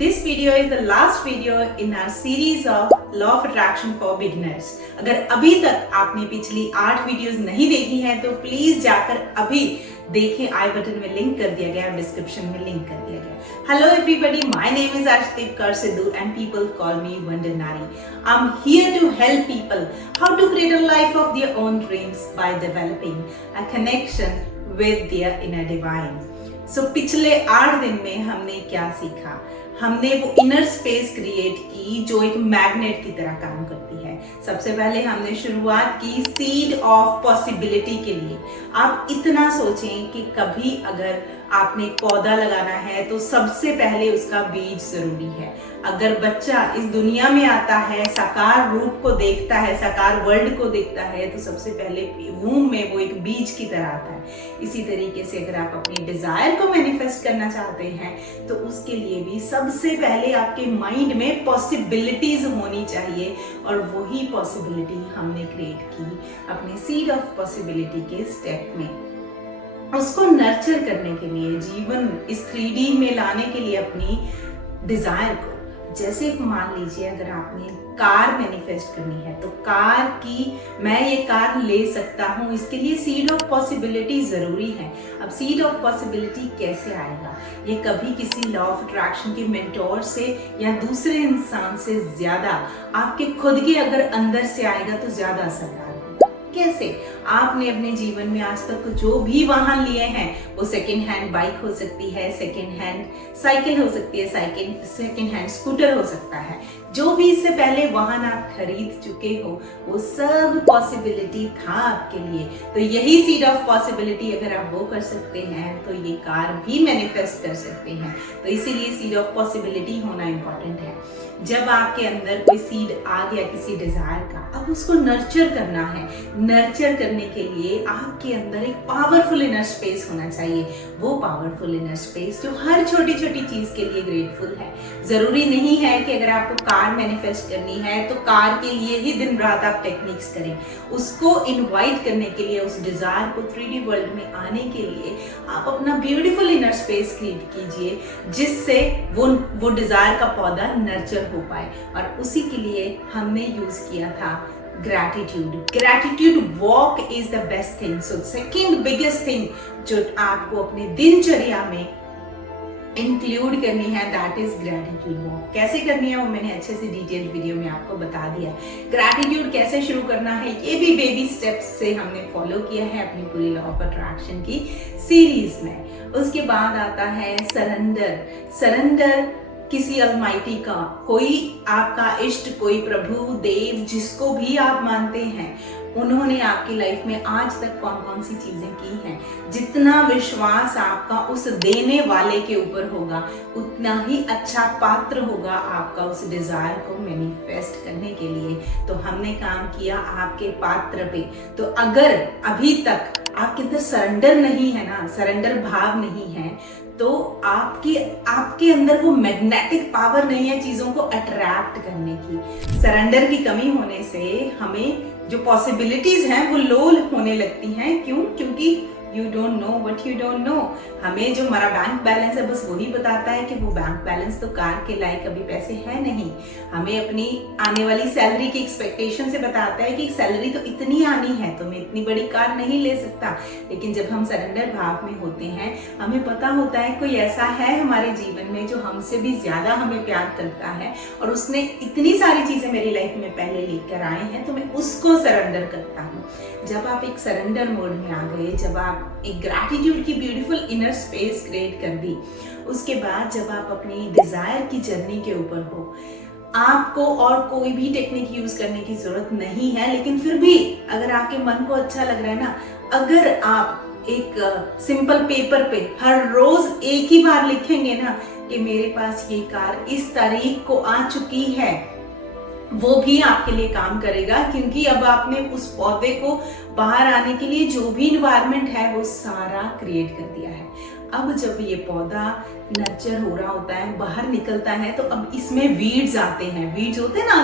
This video is the last video in our series of Law of Attraction for Beginners. अगर अभी तक आपने पिछली 8 वीडियोस नहीं देखी हैं तो प्लीज जाकर अभी देखें। आई बटन में लिंक कर दिया गया है, डिस्क्रिप्शन में लिंक कर दिया गया। Hello everybody, my name is Arshdeep Kaur Sidhu and people call me Wonder Nari. I'm here to help people how to create a life of their own dreams by developing a connection with their inner divine. पिछले 8 दिन में हमने क्या सीखा? हमने वो inner space create की जो एक मैग्नेट की तरह काम करती है। सबसे पहले हमने शुरुआत की सीड ऑफ पॉसिबिलिटी के लिए। आप इतना सोचें कि कभी अगर आपने पौधा लगाना है तो सबसे पहले उसका बीज जरूरी है। अगर बच्चा इस दुनिया में आता है, साकार रूप को देखता है, साकार वर्ल्ड को देखता है, तो सबसे पहले वूम में वो एक बीज की तरह आता है। इसी तरीके से अगर आप अपनी डिजायर को मैनिफेस्ट करना चाहते हैं तो उसके लिए भी सबसे पहले आपके माइंड में पॉसिबिलिटीज होनी चाहिए, और वही पॉसिबिलिटी हमने क्रिएट की अपने सीड ऑफ पॉसिबिलिटी के स्टेप में। उसको नर्चर करने के लिए, जीवन इस 3D में लाने के लिए अपनी डिजायर को, जैसे मान लीजिए अगर आपने कार मैनिफेस्ट करनी है तो कार की मैं ये कार ले सकता हूँ, इसके लिए सीड ऑफ पॉसिबिलिटी जरूरी है। अब सीड ऑफ पॉसिबिलिटी कैसे आएगा? ये कभी किसी लॉ ऑफ अट्रैक्शन के मेंटोर से या दूसरे इंसान से ज्यादा आपके खुद के अगर अंदर से आएगा तो ज्यादा असरदार होगा। कैसे? आपने अपने जीवन में आज तक जो भी वाहन लिए हैं, वो सेकेंड हैंड बाइक हो सकती है, सेकेंड हैंड साइकिल हो सकती है, सेकेंड हैंड स्कूटर हो सकता है, जो भी इससे पहले वाहन आप खरीद चुके हो, वो सब पॉसिबिलिटी था आपके लिए। तो यही सीड ऑफ पॉसिबिलिटी अगर आप वो कर सकते हैं तो ये कार भी मैनिफेस्ट कर सकते हैं। तो इसीलिए सीड ऑफ पॉसिबिलिटी होना इंपॉर्टेंट है। जब आपके अंदर कोई सीड आ गया किसी डिजायर का, अब उसको नर्चर करना है। नर्चर करने के लिए आपके अंदर एक पावरफुल इनर स्पेस होना चाहिए। वो पावरफुल इनर स्पेस जो हर छोटी छोटी चीज के लिए ग्रेटफुल है। जरूरी नहीं है कि अगर आपको कार मैनिफेस्ट करनी है तो कार के लिए ही दिन रात आप टेक्निक्स करें। उसको इनवाइट करने के लिए, उस डिजायर को 3D वर्ल्ड में आने के लिए आप अपना ब्यूटीफुल इनर स्पेस क्रिएट कीजिए, जिससे वो डिजायर का पौधा नर्चर हो पाए। और उसी के लिए हमने यूज किया था gratitude walk is the best thing. So second biggest thing जो आपको अपने दिनचर्या में इंक्लूड करनी है, दैट इज ग्रैटिट्यूड वॉक। कैसे करनी है वो मैंने अच्छे से डिटेल वीडियो में आपको बता दिया। ग्रैटिट्यूड कैसे शुरू करना है ये भी बेबी स्टेप्स से हमने फॉलो किया है अपनी पूरी लॉ ऑफ अट्रैक्शन की सीरीज में। उसके बाद आता है सरेंडर किसी अलमाइटी का, कोई आपका इष्ट, कोई प्रभु देव, जिसको भी आप मानते हैं, उन्होंने आपकी लाइफ में आज तक कौन कौन सी चीजें की हैं। जितना विश्वास आपका उस देने वाले के ऊपर होगा, उतना ही अच्छा पात्र होगा आपका उस डिजायर को मैनिफेस्ट करने के लिए। तो हमने काम किया आपके पात्र पे। तो अगर अभी तक आपके अंदर सरेंडर नहीं है ना, सरेंडर भाव नहीं है, तो आपके अंदर वो मैग्नेटिक पावर नहीं है चीजों को अट्रैक्ट करने की। सरेंडर की कमी होने से हमें जो पॉसिबिलिटीज हैं वो लो होने लगती हैं। क्यों? क्योंकि you don't know what you don't know. हमें जो हमारा बैंक बैलेंस है बस वही बताता है कि वो बैंक बैलेंस तो कार के लायक अभी पैसे है नहीं। हमें अपनी आने वाली सैलरी की एक्सपेक्टेशन से बताता है कि सैलरी तो इतनी आनी है तो मैं इतनी बड़ी कार नहीं ले सकता। लेकिन जब हम सरेंडर भाव में होते हैं, हमें पता होता है कोई ऐसा है हमारे जीवन में जो हमसे भी ज्यादा हमें प्यार करता है और उसने इतनी सारी चीजें मेरी लाइफ में पहले लेकर आए हैं, तो मैं उसको सरेंडर करता हूँ। जब आप एक सरेंडर मोड में आ गए, जब आप एक ग्रैटिट्यूड की ब्यूटीफुल इनर स्पेस क्रिएट कर दी, उसके बाद जब आप अपनी डिजायर की जर्नी के ऊपर हो, आपको और कोई भी टेक्निक यूज करने की जरूरत नहीं है। लेकिन फिर भी अगर आपके मन को अच्छा लग रहा है ना, अगर आप एक सिंपल पेपर पे हर रोज एक ही बार लिखेंगे ना कि मेरे पास ये कार इस तारीख को आ चुकी है, वो भी आपके लिए काम करेगा। क्योंकि अब आपने उस पौधे को बाहर आने के लिए जो भी इन्वायरमेंट है वो सारा क्रिएट कर दिया है। अब जब ये पौधा नर्चर हो रहा होता है, बाहर निकलता है, तो अब इसमें वीड्स आते हैं। वीड्स होते हैं ना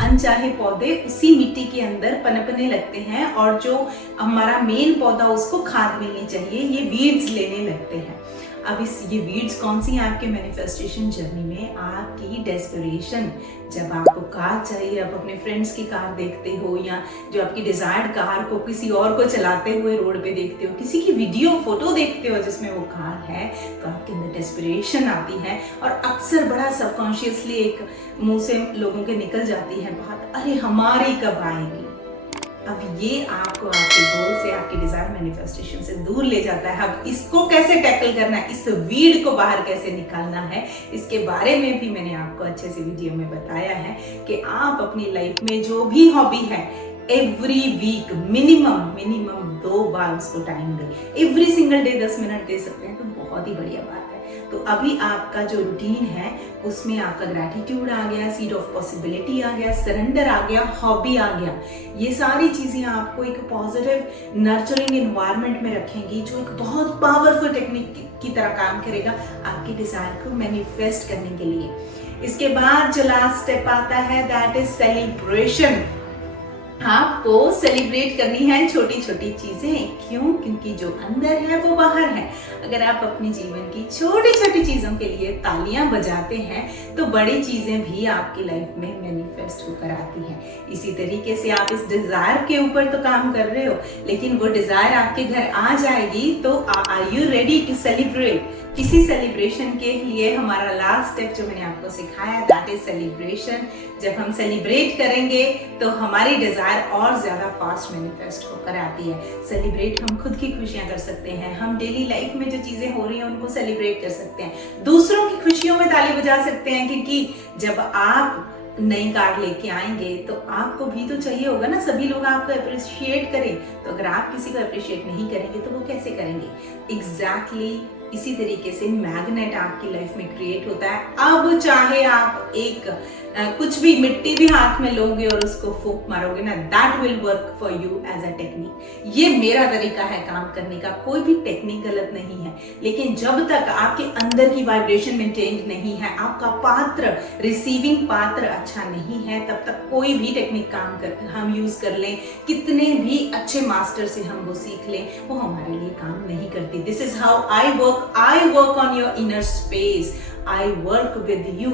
अनचाहे पौधे उसी मिट्टी के अंदर पनपने लगते हैं, और जो हमारा मेन पौधा उसको खाद मिलनी चाहिए, ये वीड्स लेने लगते हैं। अब ये वीड्स कौन सी हैं आपके मैनिफेस्टेशन जर्नी में? आपकी डेस्परेशन, जब आपको कार चाहिए, आप अपने फ्रेंड्स की कार देखते हो या जो आपकी डिजायर्ड कार को किसी और को चलाते हुए रोड पे देखते हो, किसी की वीडियो फोटो देखते हो जिसमें वो कार है, तो आपके अंदर डेस्परेशन आती है और अक्सर बड़ा सबकॉन्शियसली एक मुंह से लोगों के निकल जाती है बात, अरे हमारी कब आएगी। अब ये आपको आपके गोल से, आपके डिजायर मैनिफेस्टेशन से दूर ले जाता है। अब इसको कैसे टैकल करना है, इस वीड को बाहर कैसे निकालना है, इसके बारे में भी मैंने आपको अच्छे से वीडियो में बताया है कि आप अपनी लाइफ में जो भी हॉबी है एवरी वीक मिनिमम 2 बार उसको टाइम दें। एवरी सिंगल डे 10 मिनट दे सकते हैं तो बहुत ही बढ़िया बात है। तो अभी आपका जो रूटीन है उसमें आपका ग्रैटिट्यूड आ गया, सीड ऑफ पॉसिबिलिटी आ गया, सरेंडर आ गया, हॉबी आ गया। ये सारी चीजें आपको एक पॉजिटिव नर्चरिंग एनवायरनमेंट में रखेंगी जो एक बहुत पावरफुल टेक्निक की तरह काम करेगा आपकी डिजायर को मैनिफेस्ट करने के लिए। इसके बाद जो लास्ट स्टेप आता है दैट इज सेलिब्रेशन। आपको सेलिब्रेट करनी है छोटी छोटी चीजें। क्यों? क्योंकि जो अंदर है वो बाहर है। अगर आप अपने जीवन की छोटी छोटी चीजों के लिए तालियां बजाते हैं तो बड़ी चीजें भी आपकी लाइफ में मैनिफेस्ट होकर आती हैं। इसी तरीके से आप इस डिजायर के ऊपर तो काम कर रहे हो, लेकिन वो डिजायर आपके घर आ जाएगी तो are you ready to celebrate? किसी सेलिब्रेशन के लिए हमारा लास्ट स्टेप जो मैंने आपको सिखाया दैट इज सेलिब्रेशन। जब हम सेलिब्रेट करेंगे तो हमारी डिजायर और ज्यादा फास्ट मैनिफेस्ट होकर आती है। सेलिब्रेट हम खुद की खुशियां कर सकते हैं, हम डेली लाइफ में जो चीजें हो रही हैं उनको सेलिब्रेट कर सकते हैं, दूसरों की खुशियों में ताली बजा सकते हैं, क्योंकि जब आप नई कार लेके आएंगे तो आपको भी तो चाहिए होगा ना सभी लोग आपको अप्रिशिएट करें। तो अगर आप किसी को अप्रिशिएट नहीं करेंगे तो वो कैसे करेंगे? एग्जैक्टली इसी तरीके से मैग्नेट आपकी लाइफ में क्रिएट होता है। अब चाहे आप एक कुछ भी मिट्टी भी हाथ में लोगे और उसको फूंक मारोगे ना, that will work for you as a technique. ये मेरा तरीका है काम करने का, कोई भी टेक्निक गलत नहीं है, लेकिन जब तक आपके अंदर की वाइब्रेशन मेंटेन नहीं है, आपका पात्र, रिसीविंग पात्र अच्छा नहीं है, तब तक कोई भी टेक्निक काम कर हम यूज कर लें, कितने भी अच्छे मास्टर से हम वो सीख लें, वो हमारे लिए काम नहीं करती। This is how I work on your inner space. I work with you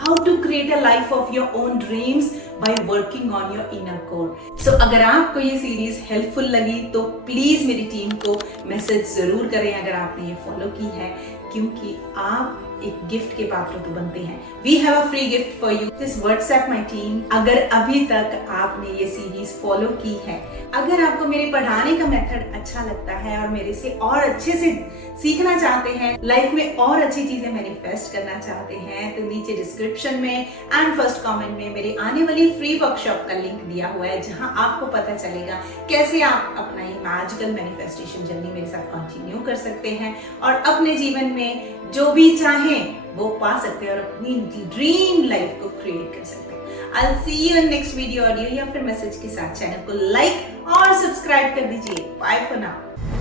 how to create a life of your own dreams by working on your inner core. So अगर आपको ये सीरीज हेल्पफुल लगी तो please मेरी team को message जरूर करें अगर आपने ये फॉलो की है, क्योंकि आप एक गिफ्ट के पात्र तो बनते हैं। We have a free gift for you. Just WhatsApp my team अगर अभी तक आपने ये सीरीज फॉलो की है। अगर आपको मेरे पढ़ाने का मेथड अच्छा लगता है और मेरे से और अच्छे से सीखना चाहते हैं, लाइफ में और अच्छी चीजें मैनिफेस्ट करना चाहते हैं, तो नीचे डिस्क्रिप्शन में एंड फर्स्ट कमेंट में मेरे आने वाली फ्री वर्कशॉप का लिंक दिया हुआ है, जहां आपको पता चलेगा कैसे आप अपना ये मैजिकल मैनिफेस्टेशन जर्नी मेरे साथ कंटिन्यू कर सकते हैं और अपने जीवन में जो भी चाहें वो पा सकते हैं और अपनी ड्रीम लाइफ को क्रिएट कर सकते हैं। I'll see you in next video audio या फिर मैसेज के साथ। चैनल को लाइक और सब्सक्राइब कर दीजिए। Bye for now.